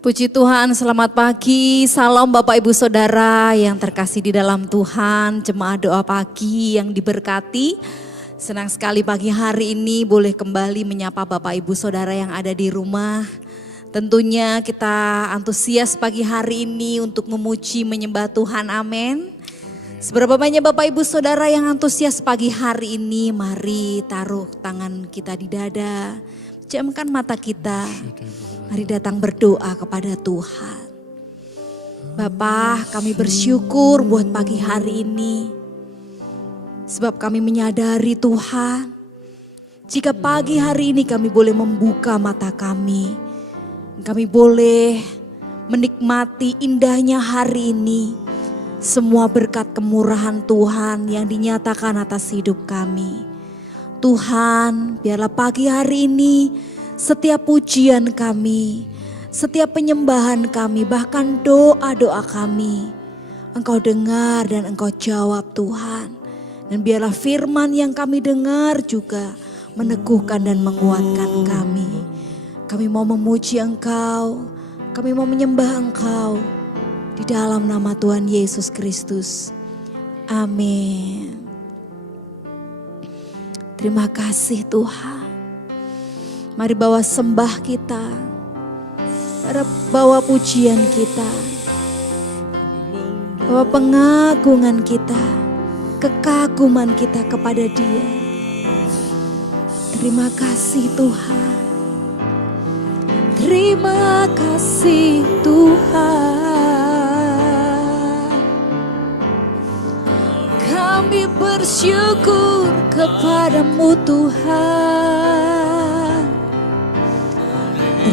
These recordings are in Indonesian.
Puji Tuhan, selamat pagi, salam Bapak Ibu Saudara yang terkasih di dalam Tuhan, jemaat doa pagi yang diberkati. Senang sekali pagi hari ini boleh kembali menyapa Bapak Ibu Saudara yang ada di rumah. Tentunya kita antusias pagi hari ini untuk memuji menyembah Tuhan, amin. Seberapa banyak Bapak Ibu Saudara yang antusias pagi hari ini, mari taruh tangan kita di dada, pejamkan mata kita. Mari datang berdoa kepada Tuhan. Bapa, kami bersyukur buat pagi hari ini. Sebab kami menyadari Tuhan, jika pagi hari ini kami boleh membuka mata kami. Kami boleh menikmati indahnya hari ini. Semua berkat kemurahan Tuhan yang dinyatakan atas hidup kami. Tuhan, biarlah pagi hari ini setiap pujian kami, setiap penyembahan kami, bahkan doa-doa kami, Engkau dengar dan Engkau jawab Tuhan. Dan biarlah firman yang kami dengar juga meneguhkan dan menguatkan kami. Kami mau memuji Engkau, kami mau menyembah Engkau di dalam nama Tuhan Yesus Kristus. Amin. Terima kasih Tuhan. Mari bawa sembah kita, bawa pujian kita, bawa pengagungan kita, kekaguman kita kepada Dia. Terima kasih Tuhan. Terima kasih Tuhan. Kami bersyukur kepadamu Tuhan.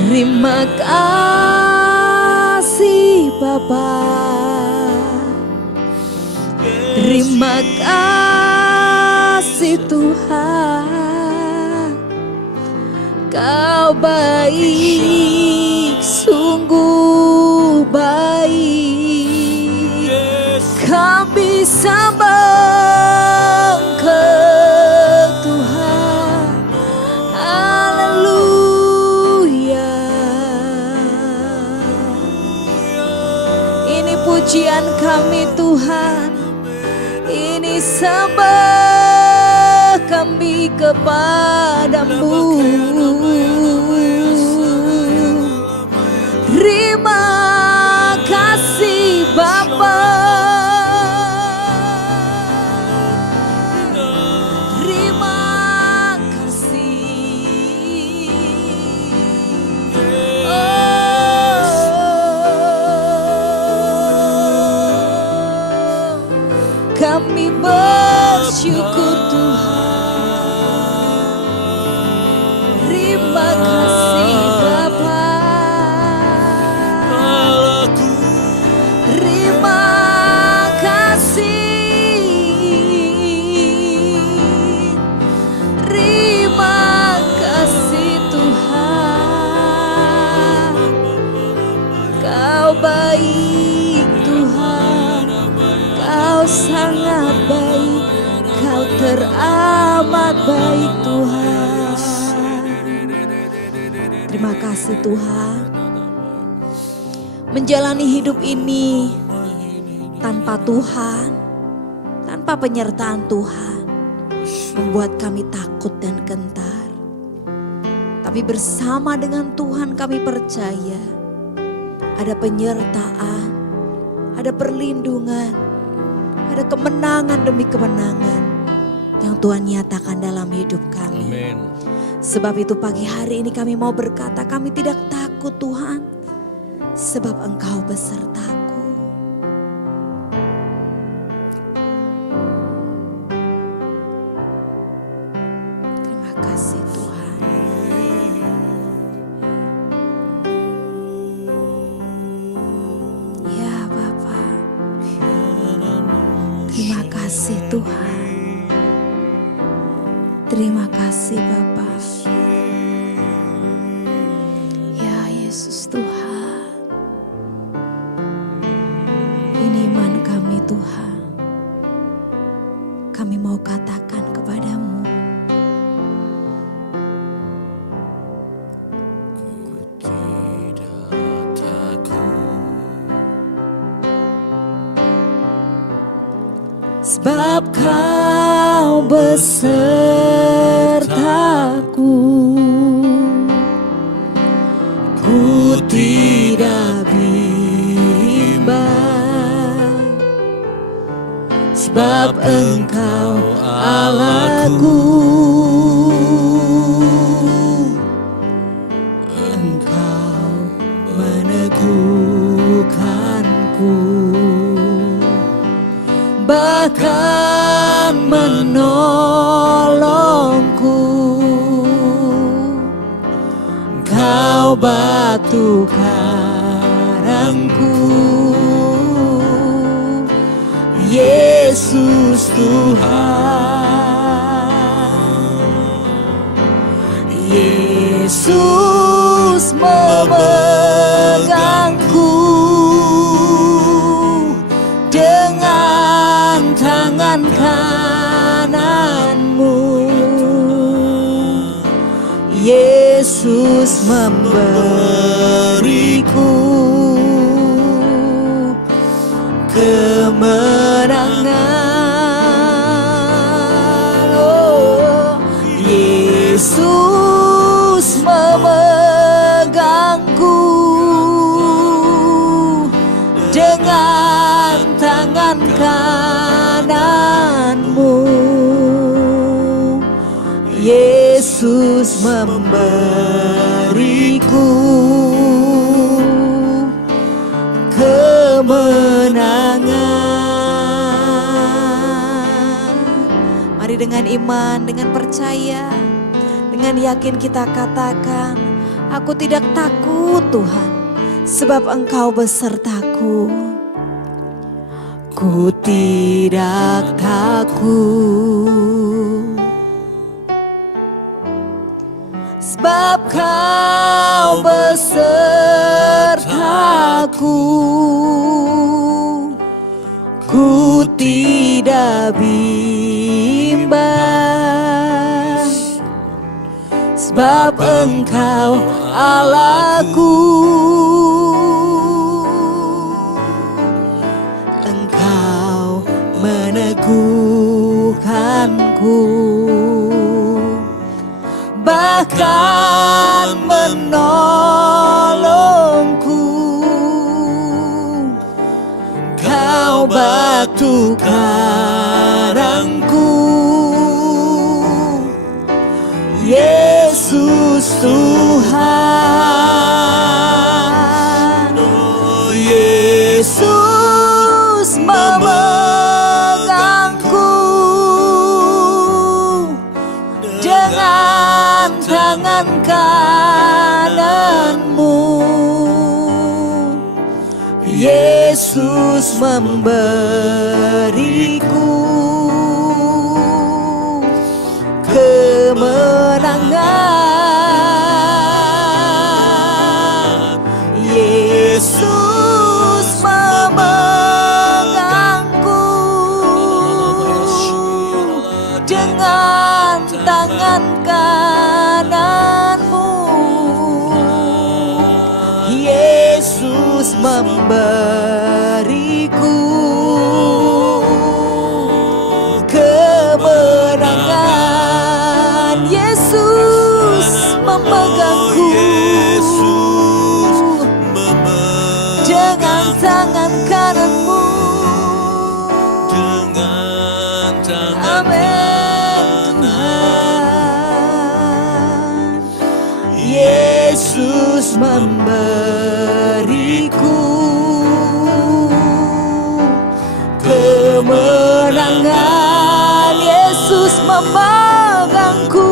Terima kasih Bapa. Terima kasih Tuhan. Kau baik, sungguh baik. Kami sambang ke Tuhan. Haleluya. Ini pujian kami Tuhan. Ini sembah kami kepadamu. Terima kasih Bapa. Terima kasih. Kami bersyukur Tuhan. Terima kasih Bapa. Terima kasih. Terima kasih Tuhan. Kau baik Tuhan. Kau sangat baik, Kau teramat baik Tuhan. Terima kasih Tuhan. Menjalani hidup ini tanpa Tuhan, tanpa penyertaan Tuhan, membuat kami takut dan gentar. Tapi bersama dengan Tuhan kami percaya ada penyertaan, ada perlindungan, ada kemenangan demi kemenangan yang Tuhan nyatakan dalam hidup kami. Amin. Sebab itu pagi hari ini kami mau berkata, kami tidak takut Tuhan, sebab Engkau besertaku. Terima kasih Tuhan. Ya Bapa. Terima kasih Tuhan. Terima kasih Bapa. Ya Yesus Tuhan. Ini iman kami Tuhan. Kami mau katakan kepadamu. sebab Kau besertaku. Ku tidak bimbang, sebab Engkau Allahku. Engkau meneguhkanku, bahkan menolongku. Kau batu karangku, Yesus Tuhan. Yesus memegangku dengan tangan kananmu. Yesus memberiku kemenangan. Oh, Yesus memegangku dengan tangan kananmu. Yesus memberiku kemenangan. Mari dengan iman, dengan percaya, dengan yakin kita katakan, aku tidak takut Tuhan, sebab Engkau besertaku. Ku tidak takut, sebab Kau besertaku. Ku tidak bimbang, sebab Engkau Allahku. Engkau meneguhkanku, bahkan menolongku. Kau batu karangku, Yesus Tuhan. Oh, Yesus memegangku dengan tangan kananmu. Yesus memberiku kemenangan. Yesus memegangku dengan tangan kananmu. Yesus memberiku kemenangan. Yesus memegangku dengan tangan kananmu. Amin Tuhan. Yesus memberiku kemenangan. Yesus memegangku,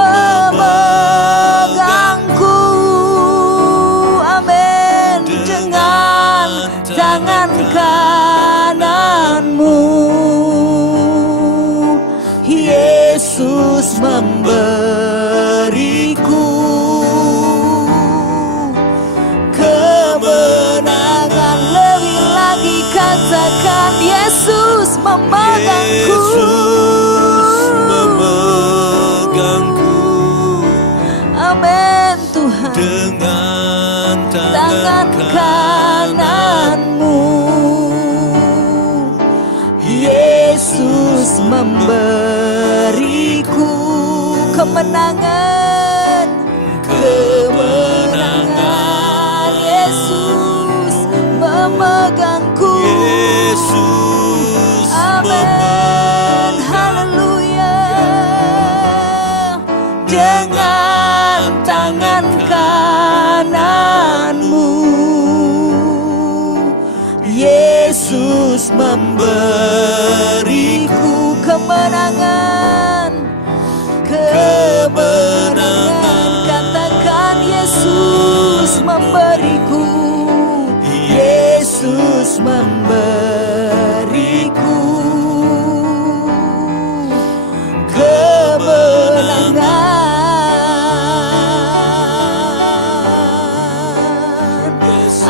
memegangku. Amin. Dengan tangan kananmu. Yesus memberiku kemenangan. Lebih lagi katakan, Yesus memegangku. Yesus memegangku. Amin Tuhan. Dengan tangan kananmu. kemenangan, kemenangan. Yesus memegangku. Yesus Amin, haleluya. Dengan tangan kananmu Yesus memberiku kemenangan, kemenangan. Katakan Yesus memberiku, Yesus memberiku kemenangan.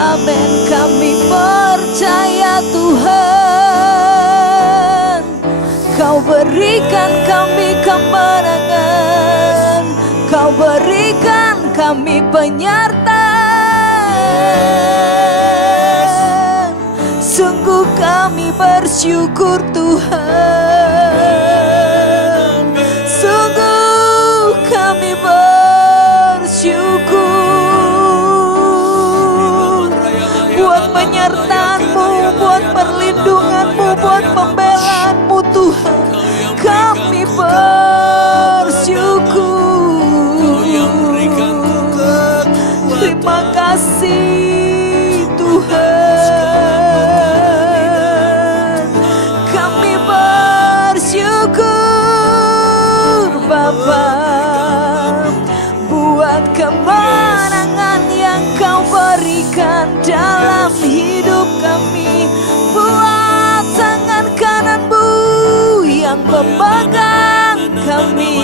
Amin, kami percaya Tuhan, Kau berikan kami kemenangan, Kau berikan kami penyertaan. Sungguh kami bersyukur Tuhan, sungguh kami bersyukur buat penyertaan-Mu, buat perlindungan-Mu, buat pembelaan-Mu Tuhan. Kami bersyukur. Terima kasih Tuhan. Kami bersyukur Bapa buat kemenangan yang Kau berikan dalam hidup kami, buat tangan kanan-Mu yang memegang kami,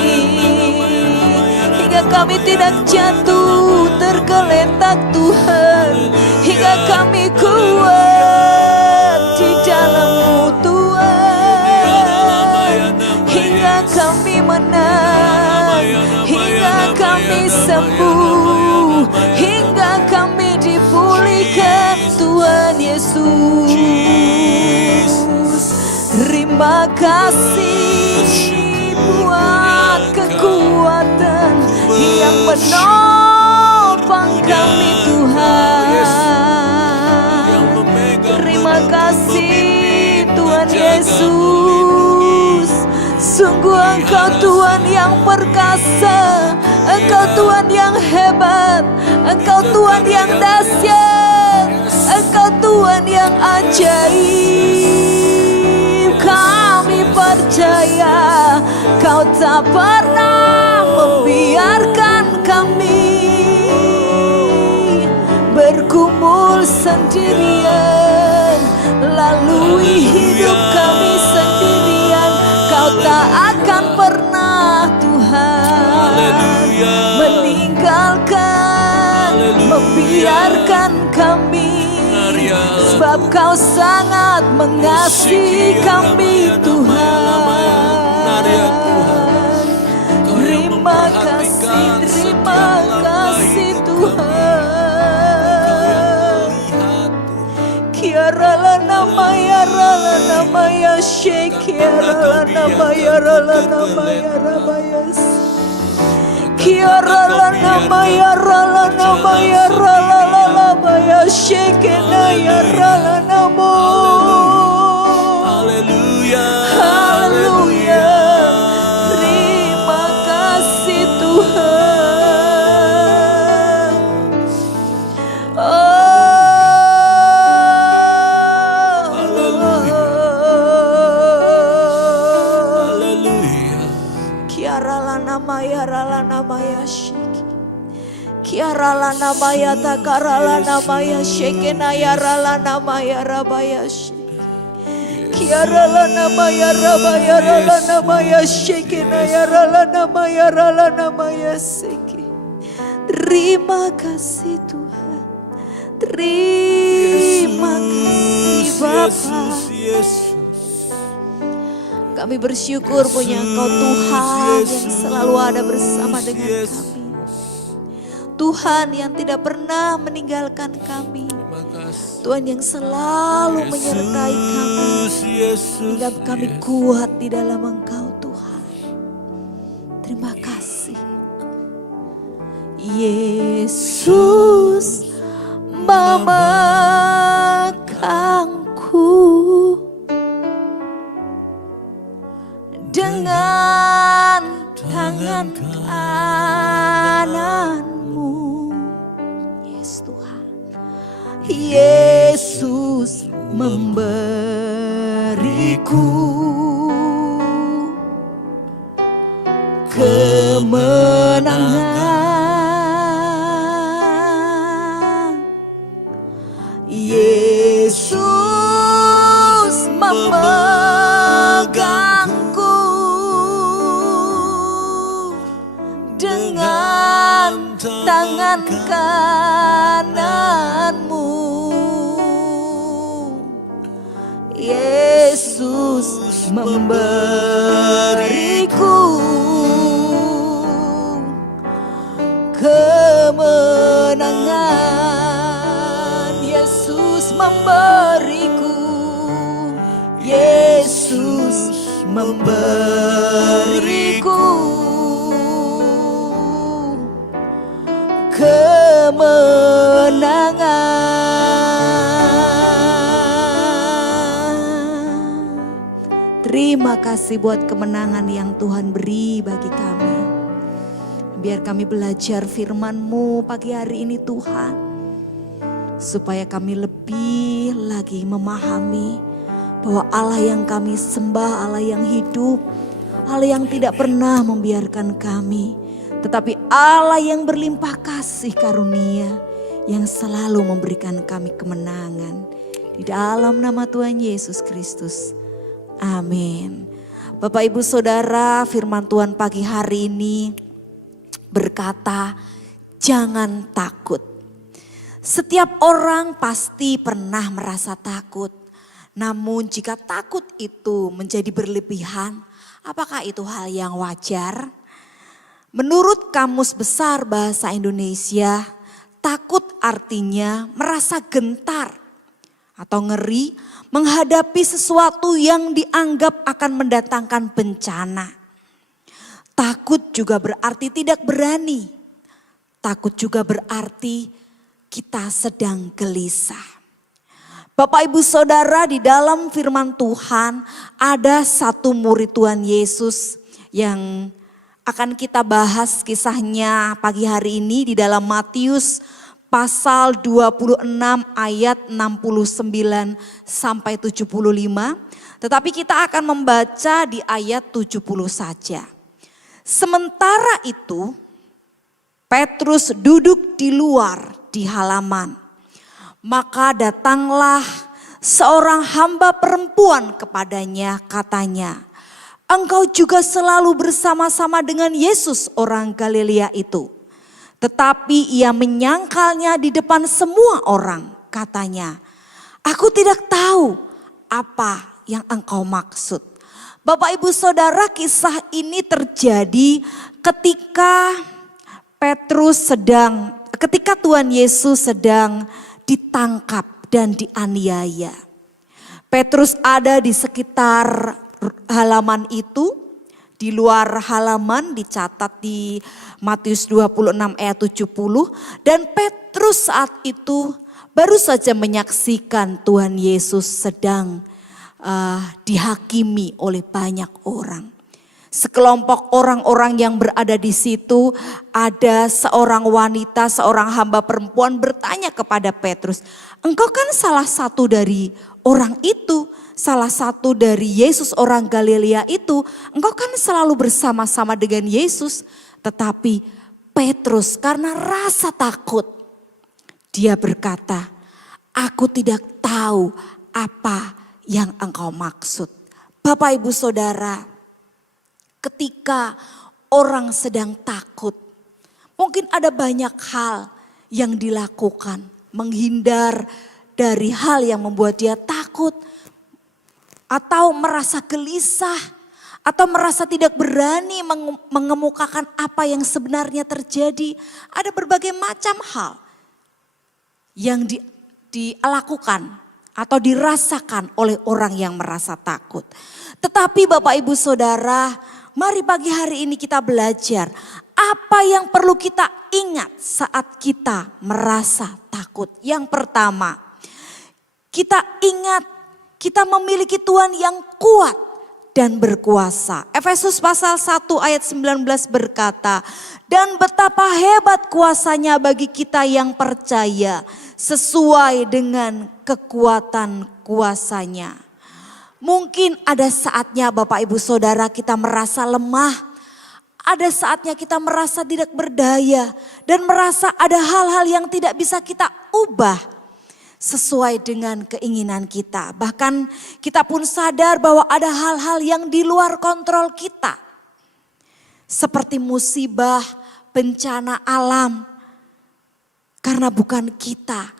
hingga kami tidak jatuh tergeletak Tuhan, hingga kami kuat di dalam-Mu Tuhan, hingga kami menang, hingga kami sembuh, hingga kami dipulihkan Tuhan Yesus. Terima kasih buat kekuatan yang menopang kami Tuhan. Terima kasih Tuhan Yesus. Sungguh Engkau Tuhan yang perkasa, Engkau Tuhan yang hebat, Engkau Tuhan yang dahsyat, Engkau Tuhan yang ajaib. Kami percaya Kau tak pernah membiarkan kami bergumul sendirian, lalui hidup kami sendirian. Kau tak akan pernah Tuhan meninggalkan, membiarkan kami, sebab Kau sangat mengasihi kami Tuhan. Terima kasih Tuhan. Kiara la nama ya shake, kiara la nama ya rabayas. Kiara la nama ya shake na ya la namo. Haleluya, Haleluya. Terima kasih Tuhan. haleluya. Kiara la nama ya shake. Kiara la nama ya takara la nama ya shake na ya la nama ya rabaya shake. Kiara la nama ya rabaya la nama ya shake na ya la nama ya shake. Terima kasih Tuhan. Terima kasih Bapa. Kami bersyukur punya Engkau Tuhan yang selalu ada bersama dengan kami. Tuhan yang tidak pernah meninggalkan kami. Tuhan yang selalu menyertai kami. Hingga kami kuat di dalam Engkau Tuhan. Terima kasih. Yesus memegangku dengan tangan kananmu. Yes Tuhan. Yesus memberiku kemenangan. Yesus memegangku dengan tangan kananmu. Yesus memberiku kemenangan. Yesus memberiku, Yesus memberiku kemenangan. Terima kasih buat kemenangan yang Tuhan beri bagi kami. Biar kami belajar firman-Mu pagi hari ini Tuhan. Supaya kami lebih lagi memahami bahwa Allah yang kami sembah, Allah yang hidup, Allah yang tidak pernah membiarkan kami. Tetapi Allah yang berlimpah kasih karunia yang selalu memberikan kami kemenangan. Di dalam nama Tuhan Yesus Kristus. Amin. Bapak Ibu Saudara, firman Tuhan pagi hari ini berkata, jangan takut. Setiap orang pasti pernah merasa takut. Namun jika takut itu menjadi berlebihan, apakah itu hal yang wajar? Menurut Kamus Besar Bahasa Indonesia, takut artinya merasa gentar atau ngeri menghadapi sesuatu yang dianggap akan mendatangkan bencana. Takut juga berarti tidak berani. Takut juga berarti kita sedang gelisah. Bapak Ibu Saudara, di dalam firman Tuhan ada satu murid Tuhan Yesus yang akan kita bahas kisahnya pagi hari ini di dalam Matius pasal 26 ayat 69 sampai 75. Tetapi kita akan membaca di ayat 70 saja. Sementara itu Petrus duduk di luar di halaman. Maka datanglah seorang hamba perempuan kepadanya, katanya, engkau juga selalu bersama-sama dengan Yesus orang Galilea itu. Tetapi ia menyangkalnya di depan semua orang, katanya, aku tidak tahu apa yang engkau maksud. Bapak Ibu Saudara, kisah ini terjadi ketika ketika Tuhan Yesus sedang ditangkap dan dianiaya. Petrus ada di sekitar halaman itu. Di luar halaman dicatat di Matius 26 ayat 70. Dan Petrus saat itu baru saja menyaksikan Tuhan Yesus sedang dihakimi oleh banyak orang. Sekelompok orang-orang yang berada di situ, ada seorang wanita, seorang hamba perempuan bertanya kepada Petrus, engkau kan salah satu dari orang itu, salah satu dari Yesus orang Galilea itu, engkau kan selalu bersama-sama dengan Yesus. Tetapi Petrus karena rasa takut, dia berkata, aku tidak tahu apa yang engkau maksud. Bapak Ibu Saudara, ketika orang sedang takut, mungkin ada banyak hal yang dilakukan, menghindar dari hal yang membuat dia takut, atau merasa gelisah, atau merasa tidak berani mengemukakan apa yang sebenarnya terjadi. Ada berbagai macam hal yang dilakukan atau dirasakan oleh orang yang merasa takut. Tetapi Bapak Ibu Saudara, Mari pagi hari ini kita belajar apa yang perlu kita ingat saat kita merasa takut. Yang pertama, kita ingat kita memiliki Tuhan yang kuat dan berkuasa. Efesus pasal 1 ayat 19 berkata, dan betapa hebat kuasanya bagi kita yang percaya sesuai dengan kekuatan kuasanya. Mungkin ada saatnya Bapak Ibu Saudara kita merasa lemah. Ada saatnya kita merasa tidak berdaya. Dan merasa ada hal-hal yang tidak bisa kita ubah sesuai dengan keinginan kita. Bahkan kita pun sadar bahwa ada hal-hal yang di luar kontrol kita. Seperti musibah, bencana alam. Karena bukan kita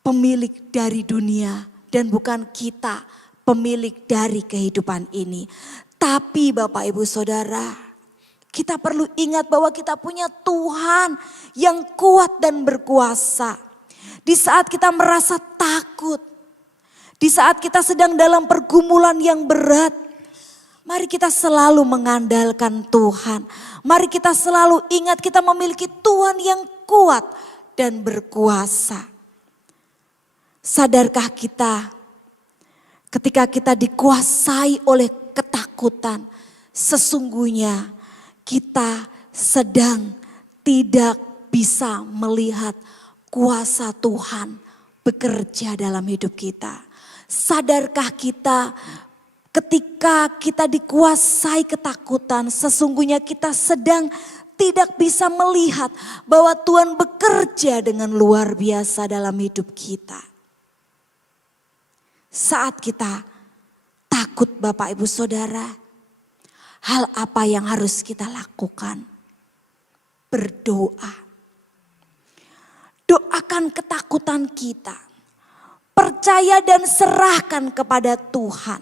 pemilik dari dunia dan bukan kita pemilik dari kehidupan ini. Tapi Bapak Ibu Saudara, kita perlu ingat bahwa kita punya Tuhan yang kuat dan berkuasa. Di saat kita merasa takut, di saat kita sedang dalam pergumulan yang berat, mari kita selalu mengandalkan Tuhan. Mari kita selalu ingat kita memiliki Tuhan yang kuat dan berkuasa. Sadarkah kita ketika kita dikuasai oleh ketakutan, sesungguhnya kita sedang tidak bisa melihat kuasa Tuhan bekerja dalam hidup kita. Sadarkah kita ketika kita dikuasai ketakutan, sesungguhnya kita sedang tidak bisa melihat bahwa Tuhan bekerja dengan luar biasa dalam hidup kita. Saat kita takut Bapak Ibu Saudara, hal apa yang harus kita lakukan? Berdoa. Doakan ketakutan kita. Percaya dan serahkan kepada Tuhan.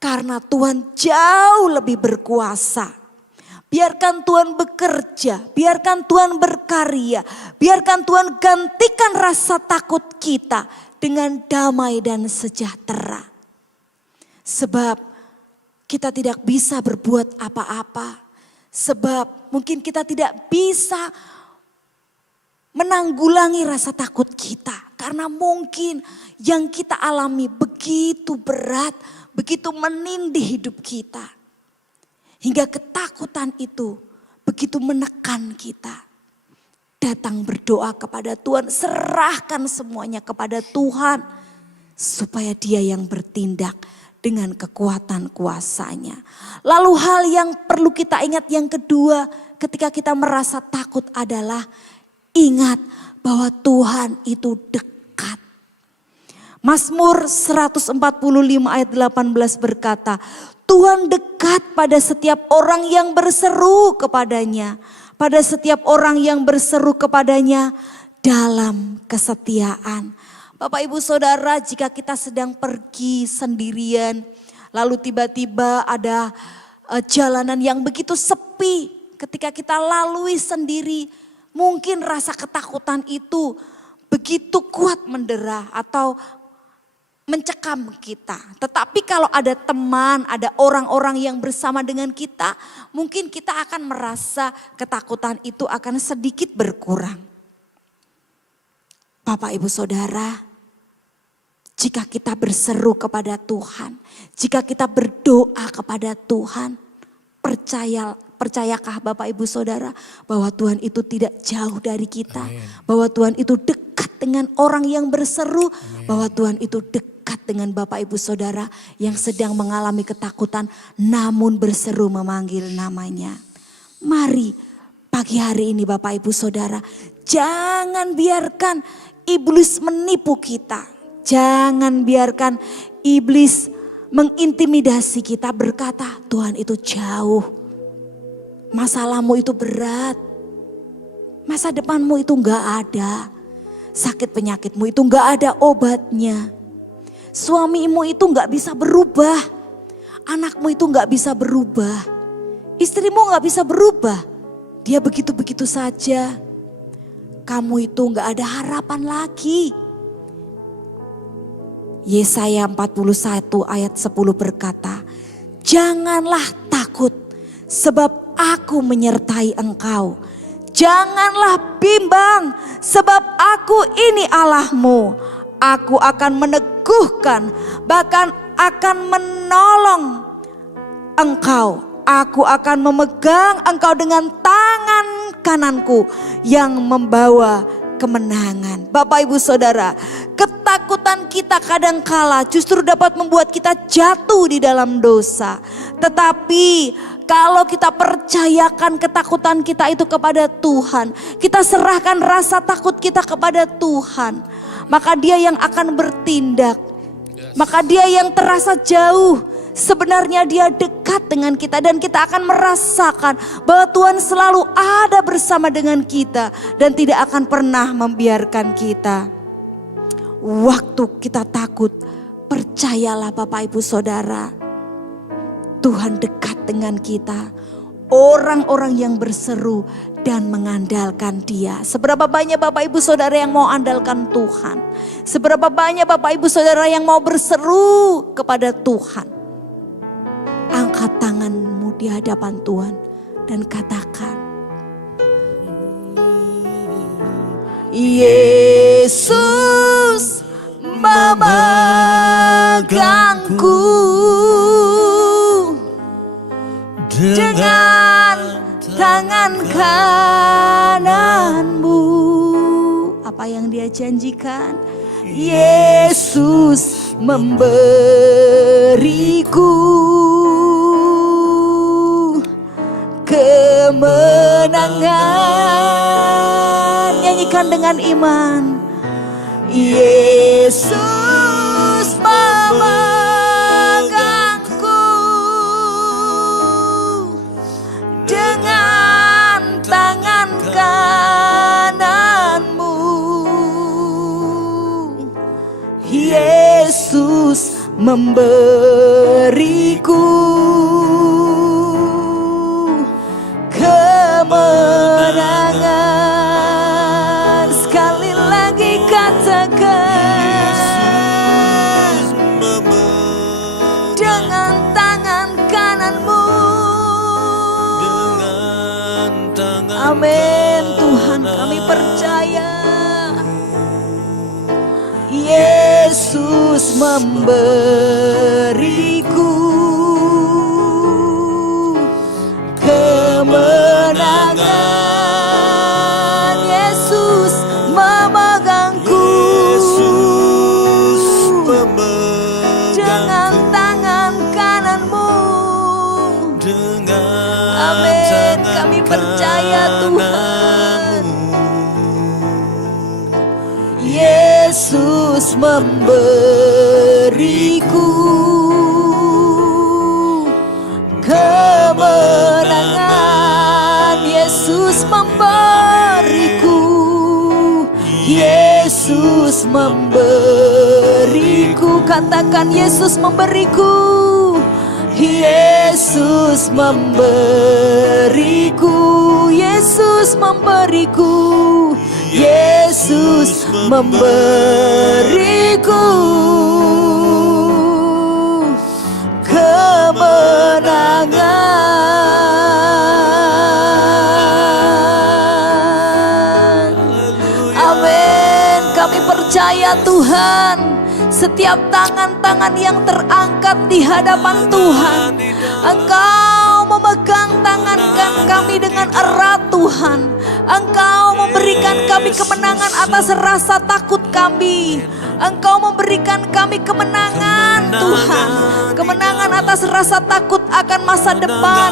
Karena Tuhan jauh lebih berkuasa. Biarkan Tuhan bekerja, biarkan Tuhan berkarya, biarkan Tuhan gantikan rasa takut kita dengan damai dan sejahtera. Sebab kita tidak bisa berbuat apa-apa. Sebab mungkin kita tidak bisa menanggulangi rasa takut kita. Karena mungkin yang kita alami begitu berat, begitu menindih hidup kita. Hingga ketakutan itu begitu menekan kita. Datang berdoa kepada Tuhan, serahkan semuanya kepada Tuhan. Supaya Dia yang bertindak dengan kekuatan kuasanya. Lalu hal yang perlu kita ingat yang kedua ketika kita merasa takut adalah ingat bahwa Tuhan itu dekat. Mazmur 145 ayat 18 berkata, Tuhan dekat pada setiap orang yang berseru kepadanya. Pada setiap orang yang berseru kepadanya dalam kesetiaan. Bapak Ibu Saudara, jika kita sedang pergi sendirian, lalu tiba-tiba ada jalanan yang begitu sepi, ketika kita lalui sendiri, mungkin rasa ketakutan itu begitu kuat mendera atau mencekam kita. Tetapi kalau ada teman, ada orang-orang yang bersama dengan kita, mungkin kita akan merasa ketakutan itu akan sedikit berkurang. Bapak Ibu Saudara, jika kita berseru kepada Tuhan, jika kita berdoa kepada Tuhan, percayakah Bapak Ibu Saudara bahwa Tuhan itu tidak jauh dari kita, bahwa Tuhan itu dekat dengan orang yang berseru, bahwa Tuhan itu dekat dengan Bapak Ibu Saudara yang sedang mengalami ketakutan namun berseru memanggil namanya. Mari pagi hari ini Bapak Ibu Saudara, jangan biarkan iblis menipu kita. Jangan biarkan iblis mengintimidasi kita berkata Tuhan itu jauh. Masalahmu itu berat. Masa depanmu itu enggak ada. Sakit penyakitmu itu enggak ada obatnya. Suamimu itu enggak bisa berubah. Anakmu itu enggak bisa berubah. Istrimu enggak bisa berubah. Dia begitu-begitu saja. Kamu itu enggak ada harapan lagi. Yesaya 41 ayat 10 berkata, janganlah takut. takut, sebab aku menyertai engkau. Janganlah bimbang, sebab aku ini Allahmu. Aku akan meneguhkan, bahkan akan menolong engkau. Aku akan memegang engkau dengan tangan kananku yang membawa kemenangan. Bapak Ibu Saudara, ketakutan kita kadangkala justru dapat membuat kita jatuh di dalam dosa. Tetapi kalau kita percayakan ketakutan kita itu kepada Tuhan, kita serahkan rasa takut kita kepada Tuhan, maka Dia yang akan bertindak. Maka Dia yang terasa jauh, sebenarnya Dia dekat dengan kita, dan kita akan merasakan bahwa Tuhan selalu ada bersama dengan kita dan tidak akan pernah membiarkan kita. Waktu kita takut, percayalah Bapak Ibu Saudara, Tuhan dekat dengan kita. Orang-orang yang berseru dan mengandalkan Dia. Seberapa banyak Bapak Ibu Saudara yang mau andalkan Tuhan? Seberapa banyak Bapak Ibu Saudara yang mau berseru kepada Tuhan? Angkat tanganmu di hadapan Tuhan dan katakan, Yesus memegangku dengan tangan kananmu. Apa yang Dia janjikan? Yesus memberiku kemenangan. Nyanyikan dengan iman. Yesus memegangku dengan tangan kananmu. Yesus memberiku kemenangan. Sekali lagi katakan, dengan tangan kananmu. Amin. Tuhan, kami percaya Yesus memberiku kemenangan. Yesus memegangku dengan tangan kananmu. Amin. Kami percaya Tuhan, Yesus memberiku kemenangan. Yesus memberiku, Yesus memberiku. Katakan, Yesus memberiku, Yesus memberiku, Yesus memberiku, Yesus memberiku kemenangan. Amin. Kami percaya Tuhan, setiap tangan-tangan yang terangkat di hadapan Tuhan, Engkau memegang tangan kami dengan erat Tuhan. Engkau memberikan kami kemenangan atas rasa takut kami. Engkau memberikan kami kemenangan Tuhan. Kemenangan atas rasa takut akan masa depan.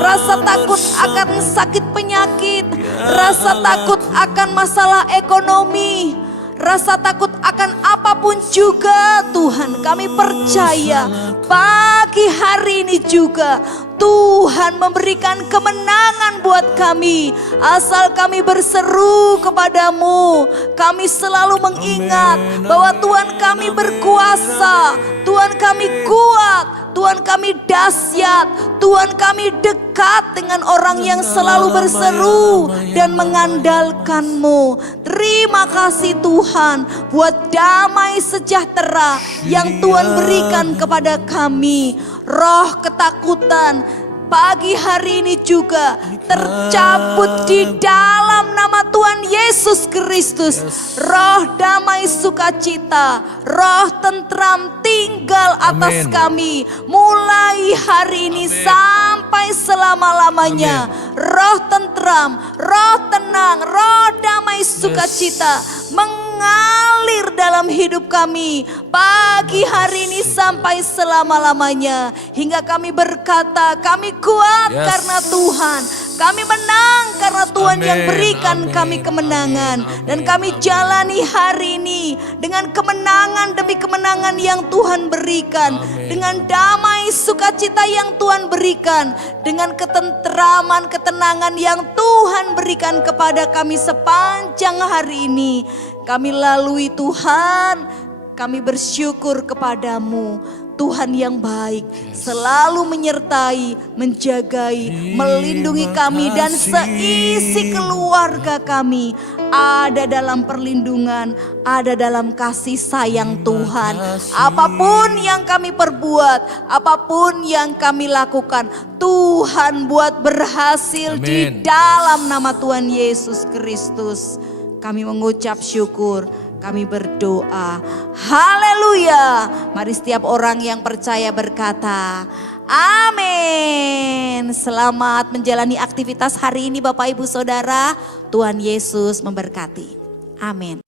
Rasa takut akan sakit penyakit. Rasa takut akan masalah ekonomi. Rasa takut akan apapun juga Tuhan, kami percaya pagi hari ini juga Tuhan memberikan kemenangan buat kami. Asal kami berseru kepadamu, kami selalu mengingat bahwa Tuhan kami berkuasa, Tuhan kami kuat, Tuhan kami dahsyat, Tuhan kami dekat dengan orang yang selalu berseru dan mengandalkan-Mu. Terima kasih Tuhan buat damai sejahtera yang Tuhan berikan kepada kami. Roh ketakutan pagi hari ini juga tercabut di dalam nama Tuhan Yesus Kristus. Roh damai sukacita, roh tentram tinggal atas Amin. kami mulai hari ini sampai selama-lamanya. Roh tentram, roh tenang, roh damai sukacita mengalir dalam hidup kami pagi hari ini sampai selama-lamanya. Hingga kami berkata, kami kuat Yes. karena Tuhan. Kami menang karena Tuhan yang Amin, berikan amin, kami kemenangan. amin, Dan amin, kami amin. jalani hari ini dengan kemenangan demi kemenangan yang Tuhan berikan. Amin. Dengan damai sukacita yang Tuhan berikan. Dengan ketentraman, ketenangan yang Tuhan berikan kepada kami sepanjang hari ini. Kami lalui Tuhan, kami bersyukur kepadamu. Tuhan yang baik, selalu menyertai, menjagai, melindungi kami dan seisi keluarga kami ada dalam perlindungan, ada dalam kasih sayang Tuhan. Apapun yang kami perbuat, apapun yang kami lakukan, Tuhan buat berhasil di Amin. dalam nama Tuhan Yesus Kristus. Kami mengucap syukur. Kami berdoa, haleluya. Mari setiap orang yang percaya berkata, amin. Selamat menjalani aktivitas hari ini Bapak Ibu Saudara. Tuhan Yesus memberkati. Amin.